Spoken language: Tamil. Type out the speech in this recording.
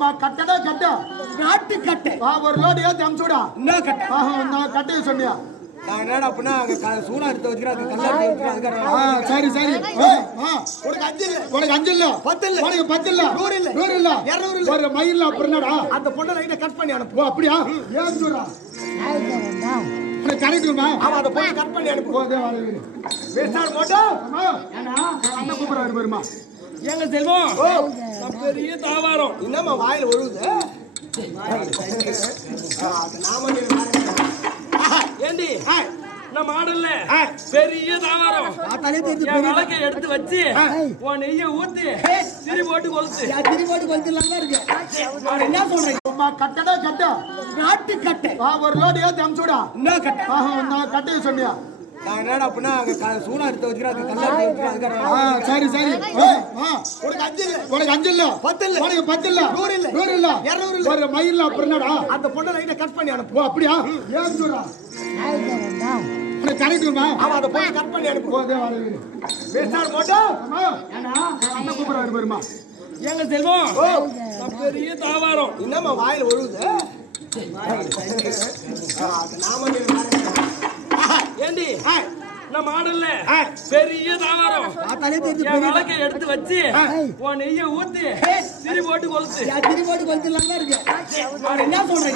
அம்மா கட்டடா கட்ட நாட்டு கட்டை ஒரு லோடு ஏத்தி அமுச்சுடா. என்ன கட்டை நான் கட்டையை சொன்னியா? என்னடா அப்படின்னா சூடா எடுத்து வச்சுக்கிறாங்க கல்லா சரி சரி. உனக்கு 5 இல்ல, உனக்கு 5 இல்ல, 10 இல்ல, உனக்கு 10 இல்ல, 100 இல்ல, 100 இல்ல, 200 இல்ல, ஒரு மயில்ல அப்புறம் என்னடா? அந்த பொண்ணை லைட்டா கட் பண்ணி அனுப்பு. ஓ அப்படியா? ஏன் சொல்றா? உனக்கு கரெக்டுமா? ஆமா, அந்த பொண்ணை கட் பண்ணி அனுப்பு. ஓ தேவா தேவி. வேஸ்டார் போட்டோ அம்மா அந்த கூப்பிடுறாரு பாருமா. எங்க செல்வம் நான் பெரிய தாவாரம் என்னம்மா வாயில ஒழுகுது? நாம ஏண்டி நான் மாடல்ல பெரிய தாவாரம் என் விளக்கை எடுத்து வச்சு உன் நெய்ய ஊத்தி திரி போட்டு கொளுத்து என்ன சொல்றேன்? அம்மா கட்டடா கட்ட நாட்டு கட்டை ஒரு லோடு ஏத்தி அமுச்சுடா. என்ன கட்டை நான் கட்டையை சொன்னியா? என்னடா அப்படின்னா சூடா எடுத்து வச்சுக்கிறாங்க கல்லா சரி சரி. உனக்கு 5 இல்ல, உனக்கு 5 இல்ல, 10 இல்ல, உனக்கு 10 இல்ல, 100 இல்ல, 100 இல்ல, 200 இல்ல, ஒரு மயில்ல அப்புறம் என்னடா? அந்த பொண்ணை லைட்டா கட் பண்ணி அனுப்பு. ஓ அப்படியா? ஏன் சொல்றா? உனக்கு கரெக்டுமா? ஆமா, அந்த பொண்ணை கட் பண்ணி அனுப்பு. ஓ தேவா தேவி. வேஸ்டார் போட்டோ அம்மா அந்த கூப்பிடுறாரு பாருமா. எங்க செல்வம் நான் பெரிய தாவாரம் என்னம்மா வாயில ஒழுகுது? நாம ஏண்டி நான் மாடல்ல பெரிய தாவாரம் என் விளக்கை எடுத்து வச்சு உன் நெய்ய ஊத்தி திரி போட்டு கொளுத்து என்ன சொல்றேன்?